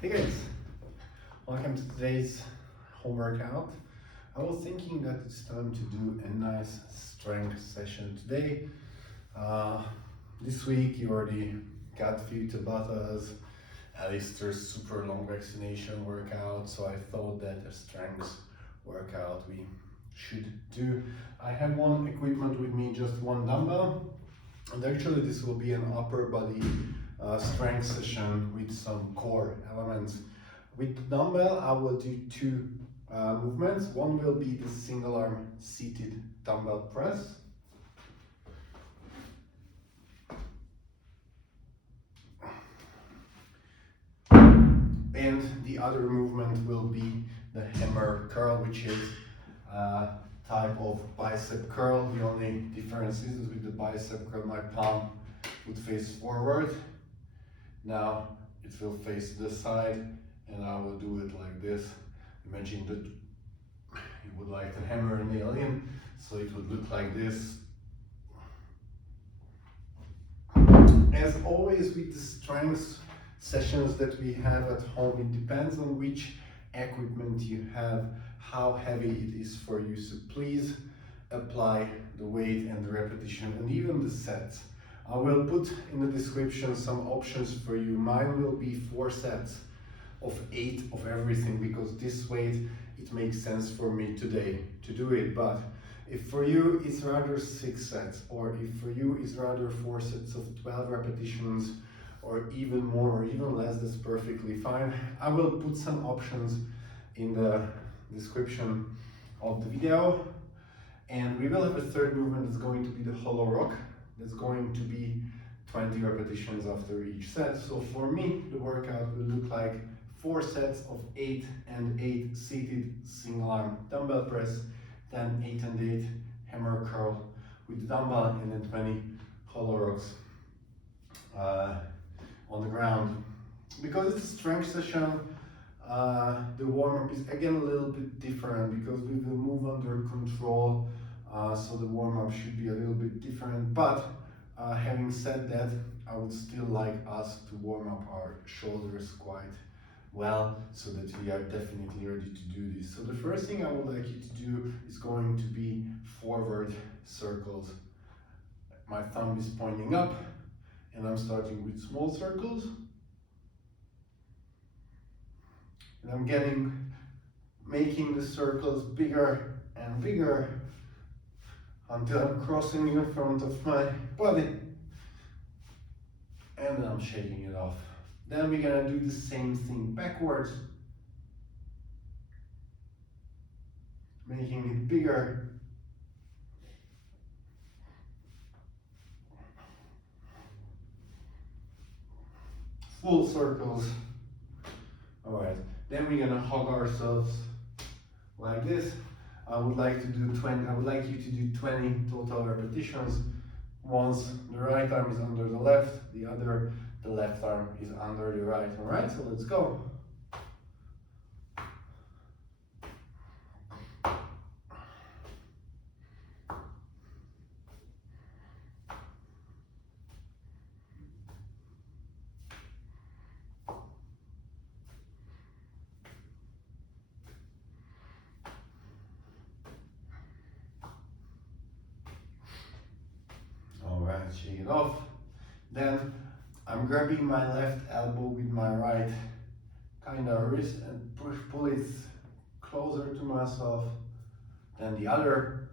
Hey guys, welcome to today's home workout. I was thinking that it's time to do a nice strength session today. This week you already got few Tabatas, Alistair's super long vaccination workout, so I thought that a strength workout we should do. I have one equipment with me, just one dumbbell, and actually this will be an upper body strength session with some core elements. With the dumbbell, I will do two movements. One will be the single arm seated dumbbell press. And the other movement will be the hammer curl, which is a type of bicep curl. The only difference is with the bicep curl, my palm would face forward. Now it will face this side, and I will do it like this. Imagine that you would like to hammer a nail in, so it would look like this. As always with the strength sessions that we have at home, it depends on which equipment you have, how heavy it is for you. So please apply the weight and the repetition and even the sets. I will put in the description some options for you. Mine will be 4 sets of 8 of everything, because this weight, it makes sense for me today to do it. But if for you it's rather 6 sets, or if for you it's rather 4 sets of 12 repetitions, or even more or even less, that's perfectly fine. I will put some options in the description of the video. And we will have a third movement that's going to be the hollow rock. That's going to be 20 repetitions after each set. So for me, the workout will look like 4 sets of 8 and 8 seated single arm dumbbell press, then 8 and 8 hammer curl with the dumbbell, and then 20 hollow rocks on the ground. Because it's a strength session, the warm-up is again a little bit different, because we will move under control, so the warm-up should be a little bit different. But having said that, I would still like us to warm up our shoulders quite well, so that we are definitely ready to do this. So the first thing I would like you to do is going to be forward circles. My thumb is pointing up, and I'm starting with small circles. And I'm making the circles bigger and bigger until I'm crossing in front of my body. And then I'm shaking it off. Then we're gonna do the same thing backwards, making it bigger. Full circles. All right, then we're gonna hug ourselves like this. I would like you to do 20 total repetitions. Once the right arm is under the left, the left arm is under the right. All right, so let's go. All right, shake it off. Then I'm grabbing my left elbow with my right kind of wrist and pull it closer to myself, then the other,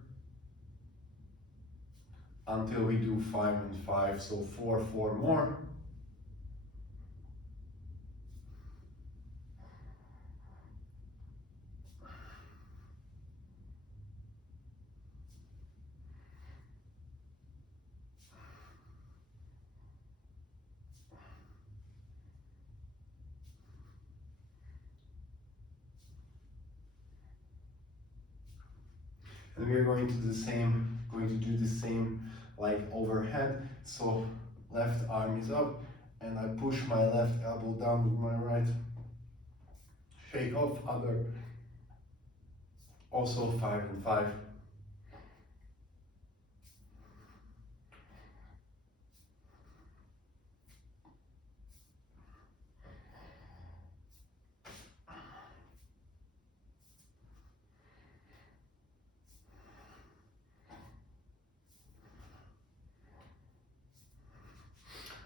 until we do 5 and 5, so 4 more. And we are going to do the same like overhead. So left arm is up, and I push my left elbow down with my right. Shake off, other, also 5 and 5.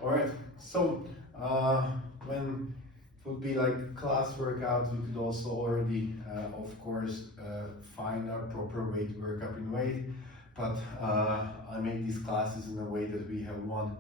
All right, so when it would be like class workout, we could also already, of course, find our proper weight workup in weight, but I make these classes in a way that we have one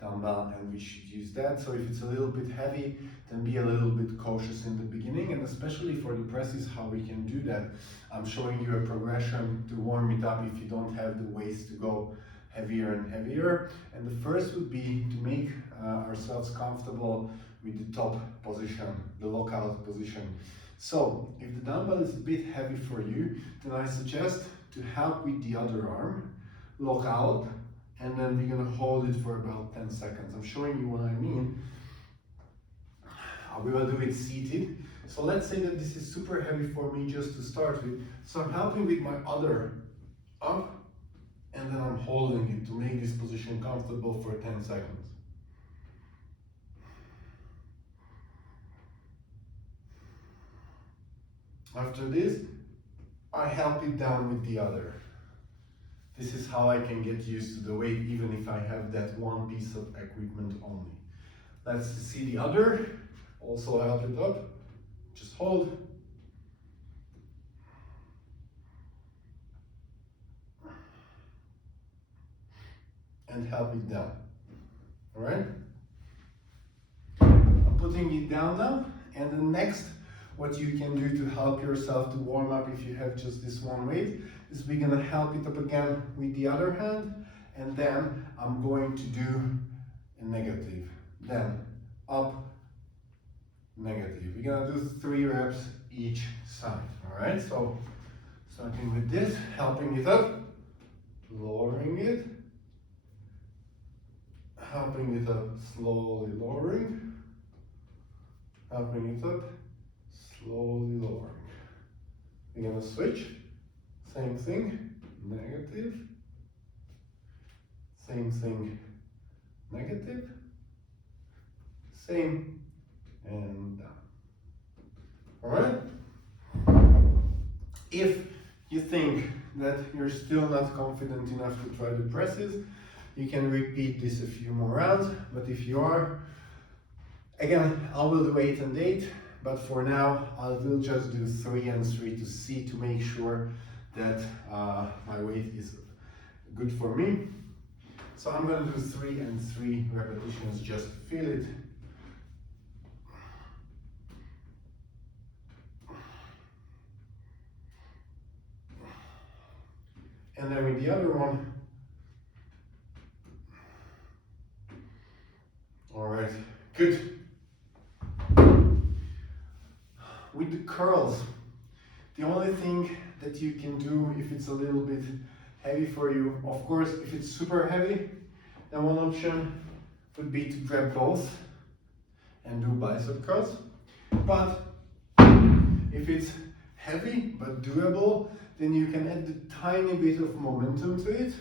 dumbbell and we should use that. So if it's a little bit heavy, then be a little bit cautious in the beginning, and especially for the presses, how we can do that. I'm showing you a progression to warm it up if you don't have the weights to go heavier and heavier. And the first would be to make ourselves comfortable with the top position, the lockout position. So if the dumbbell is a bit heavy for you, then I suggest to help with the other arm, lock out, and then we're gonna hold it for about 10 seconds. I'm showing you what I mean. We will do it seated. So let's say that this is super heavy for me just to start with. So I'm helping with my other up, and then I'm holding it to make this position comfortable for 10 seconds. After this, I help it down with the other. This is how I can get used to the weight even if I have that one piece of equipment only. Let's see the other. Also help it up. Just hold. And help it down. Alright? I'm putting it down now, and the next what you can do to help yourself to warm up if you have just this one weight is we're gonna help it up again with the other hand, and then I'm going to do a negative. Then up, negative. We're gonna do 3 reps each side. Alright, so starting with this, helping it up, lowering it, helping it up, slowly lowering, helping it up, slowly lowering. We're gonna switch, same thing, negative, same thing, negative, same, and down. Alright? If you think that you're still not confident enough to try the presses, you can repeat this a few more rounds, but if you are, again, I will do 8 and 8, but for now, I will just do 3 and 3 to see, to make sure that my weight is good for me. So I'm going to do 3 and 3 repetitions just to feel it. And then with the other one. All right, good. With the curls, the only thing that you can do if it's a little bit heavy for you, of course, if it's super heavy, then one option would be to grab both and do bicep curls. But if it's heavy but doable, then you can add a tiny bit of momentum to it.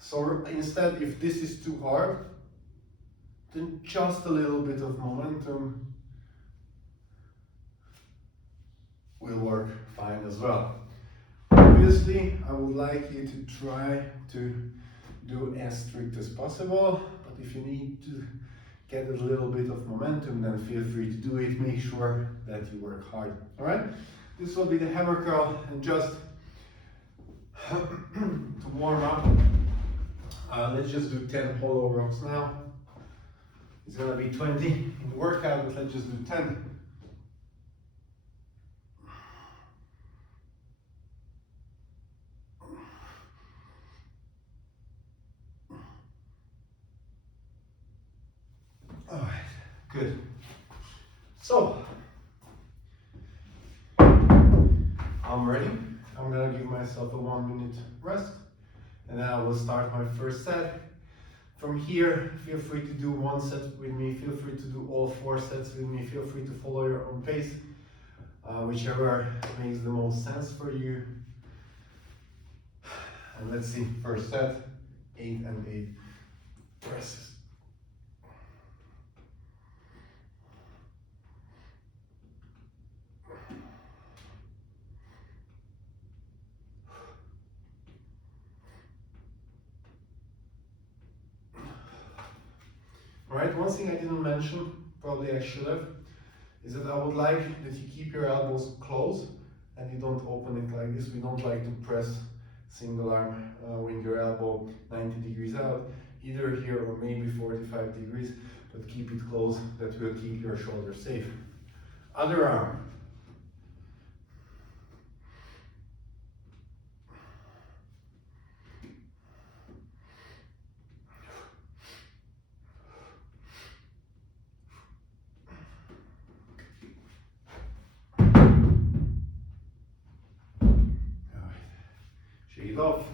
So instead, if this is too hard, then just a little bit of momentum will work fine as well. Obviously, I would like you to try to do as strict as possible, but if you need to get a little bit of momentum, then feel free to do it. Make sure that you work hard. All right? This will be the hammer curl, and just to warm up, let's just do 10 hollow rocks now. It's gonna be 20 in the workout, but let's just do 10. All right, good. So, I'm ready. I'm gonna give myself a 1-minute rest, and then I will start my first set. From here, feel free to do 1 set with me, feel free to do all 4 sets with me, feel free to follow your own pace, whichever makes the most sense for you. And let's see, first set, 8 and 8 presses. Right, one thing I didn't mention, probably I should have, is that I would like that you keep your elbows close and you don't open it like this. We don't like to press single arm with your elbow 90 degrees out, either here or maybe 45 degrees, but keep it close. That will keep your shoulder safe. Other arm. Shake it off.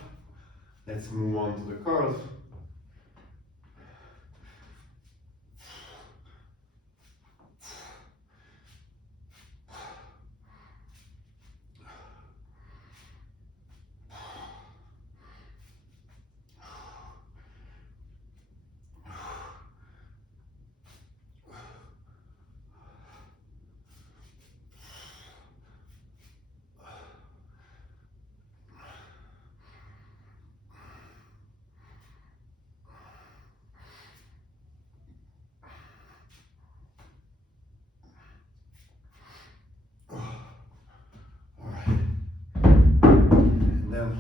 Let's move on to the curls.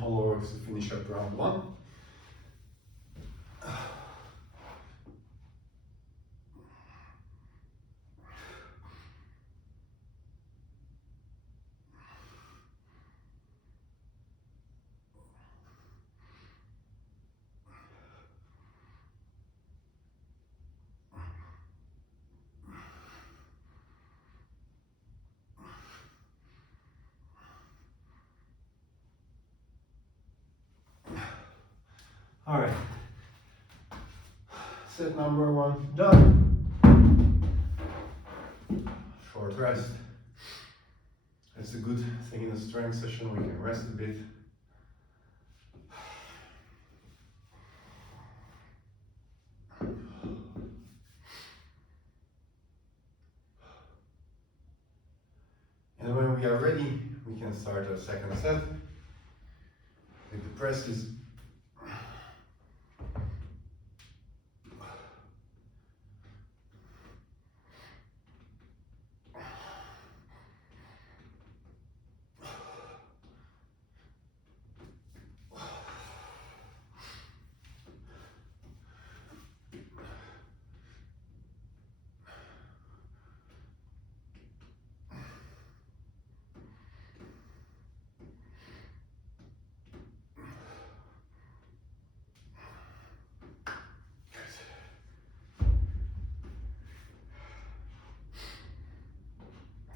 Hollow rocks to finish up round one. All right, set number one done. Short rest. That's a good thing in a strength session, we can rest a bit. And when we are ready, we can start our second set with the presses.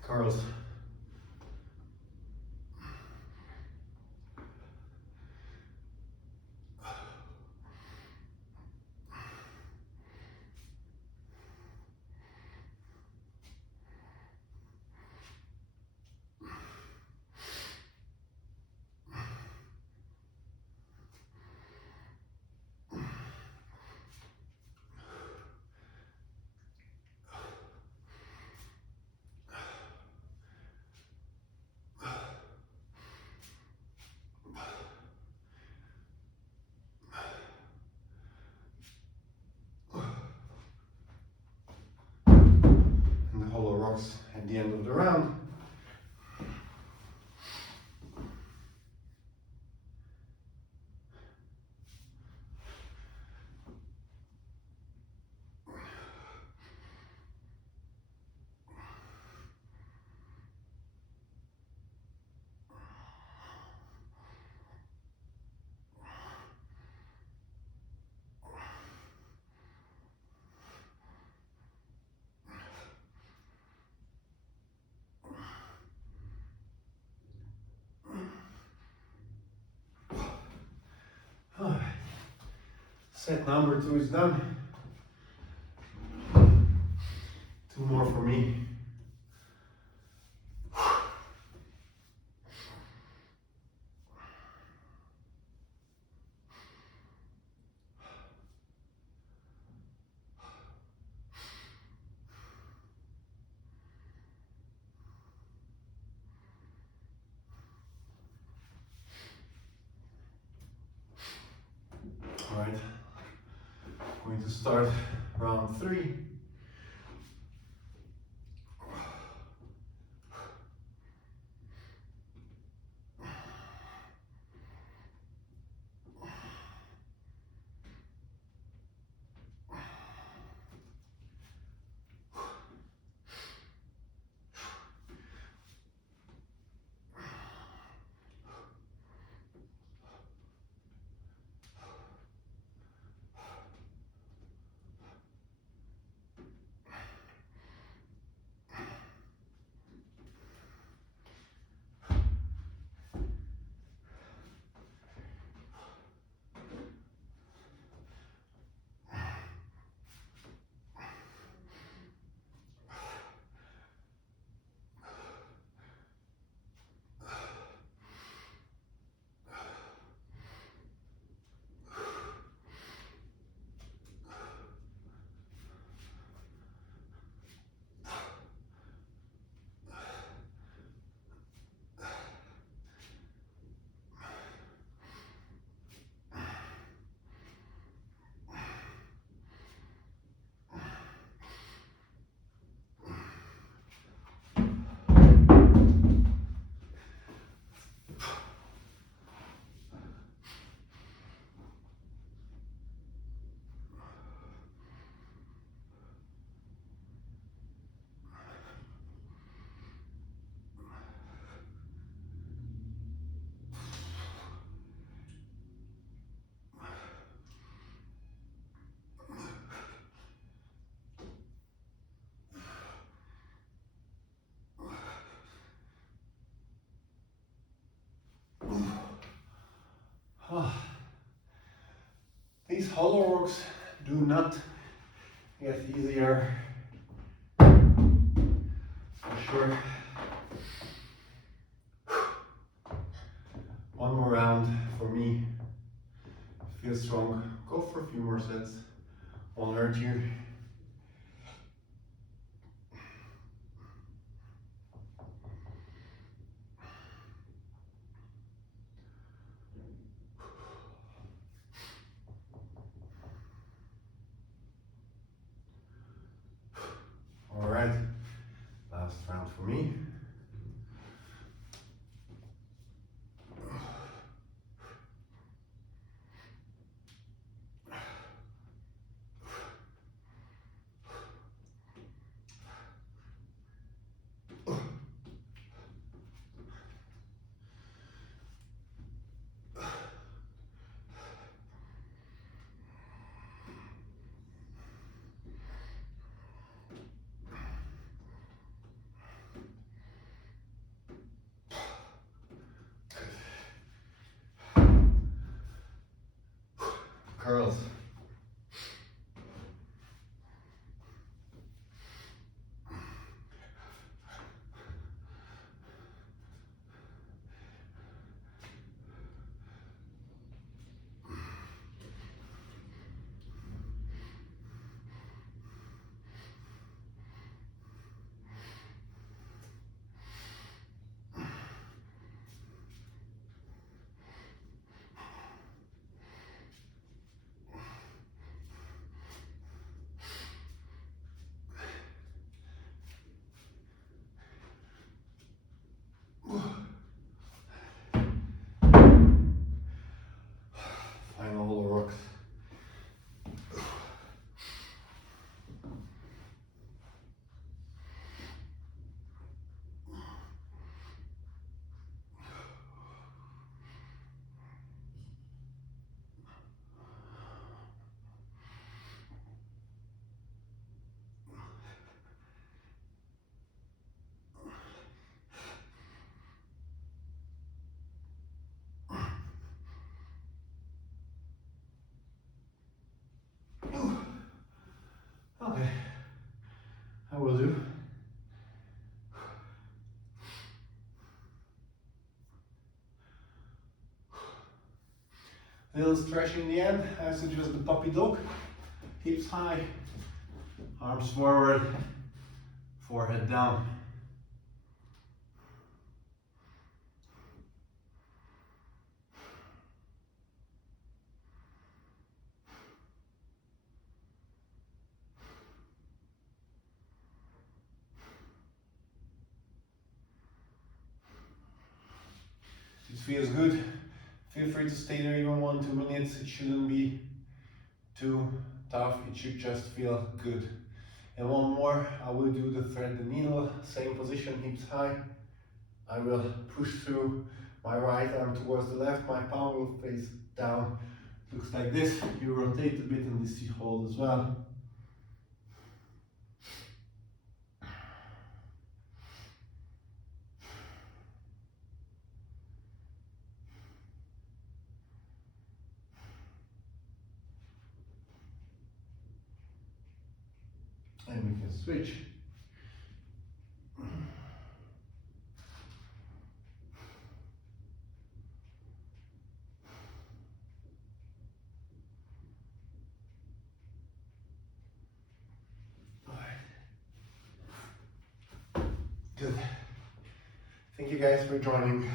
Curls. At the end of the round. Set number two is done. Two more for me. All right, going to start Round 3. These hollow rocks do not get easier, for sure. One more round for me. Feel strong. Go for a few more sets. Won't hurt you. All right, last round for me. Curls. Final hollow rocks. Okay, I will do. Little stretch in the end. I suggest the puppy dog. Hips high, arms forward, forehead down. feels good, feel free to stay there even 1-2 minutes. It shouldn't be too tough, it should just feel good. And one more, I will do the thread the needle, same position, hips high. I will push through my right arm towards the left, my palm will face down. Looks like this. You rotate a bit and this you hold as well. And we can switch. Good. Thank you guys for joining.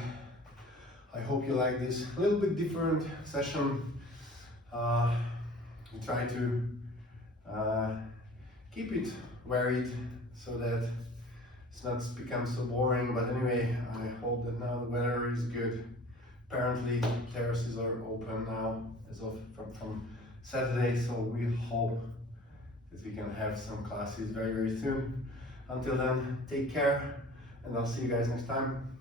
I hope you like this a little bit different session. We try to keep it varied so that it's not become so boring. But anyway, I hope that now the weather is good. Apparently terraces are open now as of from Saturday, so we hope that we can have some classes very soon. Until then, take care, and I'll see you guys next time.